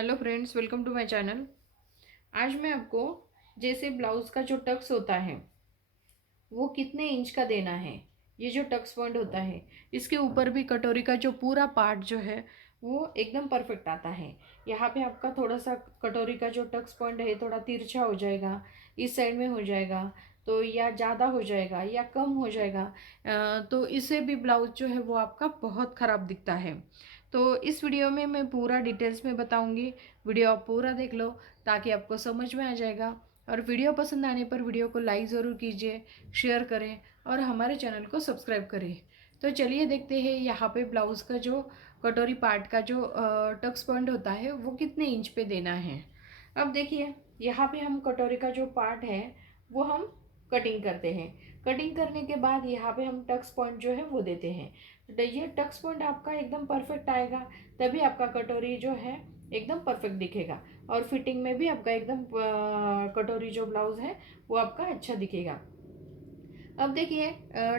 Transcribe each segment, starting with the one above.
Hello friends, welcome to my channel. आज मैं आपको जैसे ब्लाउज़ का जो टक्स होता है वो कितने इंच का देना है, ये जो टक्स पॉइंट होता है इसके ऊपर भी कटोरी का जो पूरा पार्ट जो है वो एकदम परफेक्ट आता है। यहाँ पे आपका थोड़ा सा कटोरी का जो टक्स पॉइंट है थोड़ा तिरछा हो जाएगा, इस साइड में हो जाएगा तो या ज़्यादा हो जाएगा या कम हो जाएगा, तो इससे भी ब्लाउज जो है वो आपका बहुत ख़राब दिखता है। तो इस वीडियो में मैं पूरा डिटेल्स में बताऊंगी। वीडियो आप पूरा देख लो ताकि आपको समझ में आ जाएगा। और वीडियो पसंद आने पर वीडियो को लाइक ज़रूर कीजिए, शेयर करें और हमारे चैनल को सब्सक्राइब करें। तो चलिए देखते हैं यहाँ पे ब्लाउज़ का जो कटोरी पार्ट का जो टक्स पॉइंट होता है वो कितने इंच पे देना है। अब देखिए यहाँ पे हम कटोरी का जो पार्ट है वो हम कटिंग करते हैं। कटिंग करने के बाद यहाँ पे हम टक्स पॉइंट जो है वो देते हैं। तो ये टक्स पॉइंट आपका एकदम परफेक्ट आएगा, तभी आपका कटोरी जो है एकदम परफेक्ट दिखेगा और फिटिंग में भी आपका एकदम कटोरी जो ब्लाउज है वो आपका अच्छा दिखेगा। अब देखिए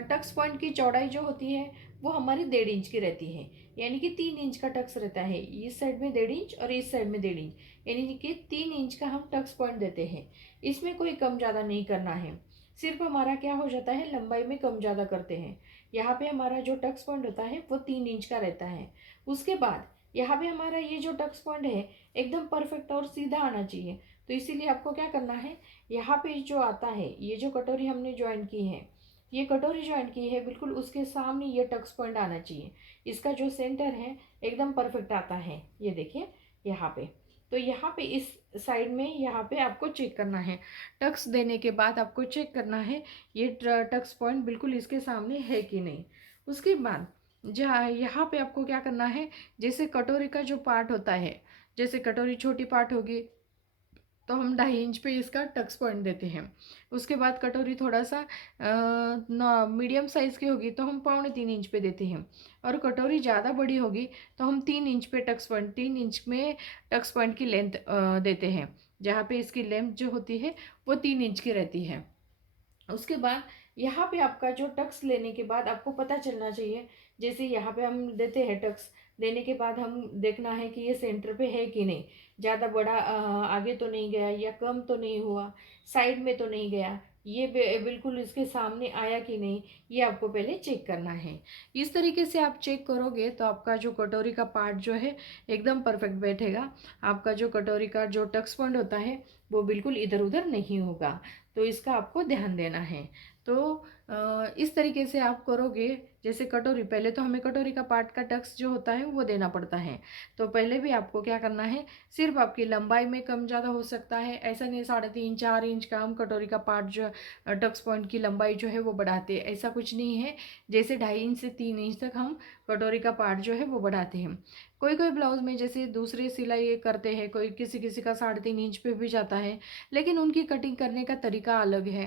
टक्स पॉइंट की चौड़ाई जो होती है वो हमारी 1.5 इंच की रहती है, यानी कि 3 इंच का टक्स रहता है। इस साइड में 1.5 इंच और इस साइड में 1.5 इंच, यानी कि 3 इंच का हम टक्स पॉइंट देते हैं। इसमें कोई कम ज़्यादा नहीं करना है, सिर्फ हमारा क्या हो जाता है लंबाई में कम ज़्यादा करते हैं। यहाँ पे हमारा जो टक्स पॉइंट होता है वो 3 इंच का रहता है। उसके बाद यहाँ पे हमारा ये जो टक्स पॉइंट है एकदम परफेक्ट और सीधा आना चाहिए। तो इसीलिए आपको क्या करना है, यहाँ पे जो आता है ये जो कटोरी हमने ज्वाइन की है, ये कटोरी ज्वाइन की है बिल्कुल उसके सामने ये टक्स पॉइंट आना चाहिए। इसका जो सेंटर है एकदम परफेक्ट आता है, ये देखिए यहाँ पे। तो यहाँ पे इस साइड में यहाँ पे आपको चेक करना है, टक्स देने के बाद आपको चेक करना है ये टक्स पॉइंट बिल्कुल इसके सामने है कि नहीं। उसके बाद जहाँ यहाँ पे आपको क्या करना है, जैसे कटोरी का जो पार्ट होता है, जैसे कटोरी छोटी पार्ट होगी तो हम 2.5 इंच पे इसका टक्स पॉइंट देते हैं। उसके बाद कटोरी थोड़ा सा मीडियम साइज़ की होगी तो हम 2.25 इंच पे देते हैं। और कटोरी ज़्यादा बड़ी होगी तो हम 3 इंच पे टक्स पॉइंट, 3 इंच में टक्स पॉइंट की लेंथ देते हैं, जहाँ पे इसकी लेंथ जो होती है वो 3 इंच की रहती है। उसके बाद यहाँ पे आपका जो टक्स लेने के बाद आपको पता चलना चाहिए, जैसे यहाँ पे हम देते हैं टक्स, देने के बाद हम देखना है कि ये सेंटर पे है कि नहीं, ज़्यादा बड़ा आगे तो नहीं गया या कम तो नहीं हुआ, साइड में तो नहीं गया, ये बिल्कुल इसके सामने आया कि नहीं, ये आपको पहले चेक करना है। इस तरीके से आप चेक करोगे तो आपका जो कटोरी का पार्ट जो है एकदम परफेक्ट बैठेगा। आपका जो कटोरी का जो टक्स पॉइंट होता है वो बिल्कुल इधर उधर नहीं होगा। तो इसका आपको ध्यान देना है। तो इस तरीके से आप करोगे। जैसे कटोरी, पहले तो हमें कटोरी का पार्ट का टक्स जो होता है वो देना पड़ता है। तो पहले भी आपको क्या करना है, सिर्फ आपकी लंबाई में कम ज़्यादा हो सकता है, ऐसा नहीं 3.5-4 इंच का हम कटोरी का पार्ट जो टक्स पॉइंट की लंबाई जो है वो बढ़ाते हैं, ऐसा कुछ नहीं है। जैसे 2.5 इंच से 3 इंच तक हम कटोरी का पार्ट जो है वो बढ़ाते हैं। कोई कोई ब्लाउज में जैसे दूसरे सिलाई करते हैं, कोई किसी किसी का 3.5 इंच पे भी जाता है, लेकिन उनकी कटिंग करने का तरीका अलग है।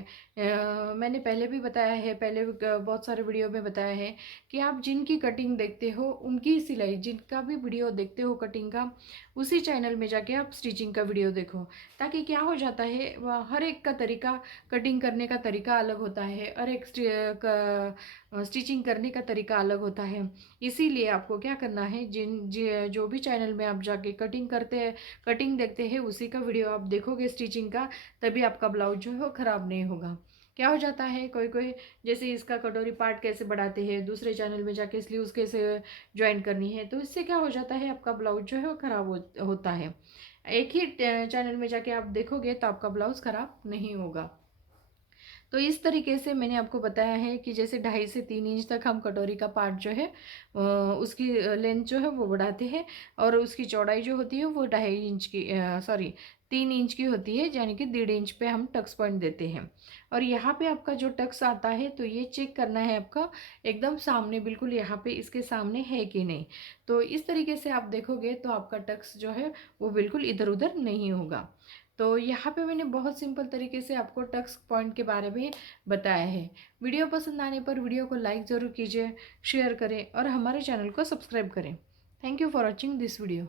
मैंने पहले भी बताया है, पहले बहुत सारे वीडियो में बताया है कि आप जिनकी कटिंग देखते हो उनकी सिलाई, जिनका भी वीडियो देखते हो कटिंग का, उसी चैनल में जाके आप स्टिचिंग का वीडियो देखो। ताकि क्या हो जाता है, हर एक का तरीका, कटिंग करने का तरीका अलग होता है, हर एक स्टिचिंग करने का तरीका अलग होता है। इसीलिए आपको क्या करना है, जो भी चैनल में आप जाके कटिंग करते हैं, कटिंग देखते हैं, उसी का वीडियो आप देखोगे स्टिचिंग का, तभी आपका ब्लाउज जो है वो ख़राब नहीं होगा। क्या हो जाता है, कोई कोई जैसे इसका कटोरी पार्ट कैसे बढ़ाते हैं, दूसरे चैनल में जाके स्लीव्स कैसे ज्वाइन करनी है, तो इससे क्या हो जाता है आपका ब्लाउज जो है वो ख़राब होता है। एक ही चैनल में जाके आप देखोगे तो आपका ब्लाउज ख़राब नहीं होगा। तो इस तरीके से मैंने आपको बताया है कि जैसे 2.5 से 3 इंच तक हम कटोरी का पार्ट जो है उसकी लेंथ जो है वो बढ़ाते हैं। और उसकी चौड़ाई जो होती है वो 2.5 इंच की, सॉरी 3 इंच की होती है, यानी कि 1.5 इंच पे हम टक्स पॉइंट देते हैं। और यहाँ पे आपका जो टक्स आता है तो ये चेक करना है आपका एकदम सामने, बिल्कुल यहाँ पे इसके सामने है कि नहीं। तो इस तरीके से आप देखोगे तो आपका टक्स जो है वो बिल्कुल इधर उधर नहीं होगा। तो यहाँ पे मैंने बहुत सिंपल तरीके से आपको टक्स पॉइंट के बारे में बताया है। वीडियो पसंद आने पर वीडियो को लाइक ज़रूर कीजिए, शेयर करें और हमारे चैनल को सब्सक्राइब करें। Thank you for watching this video.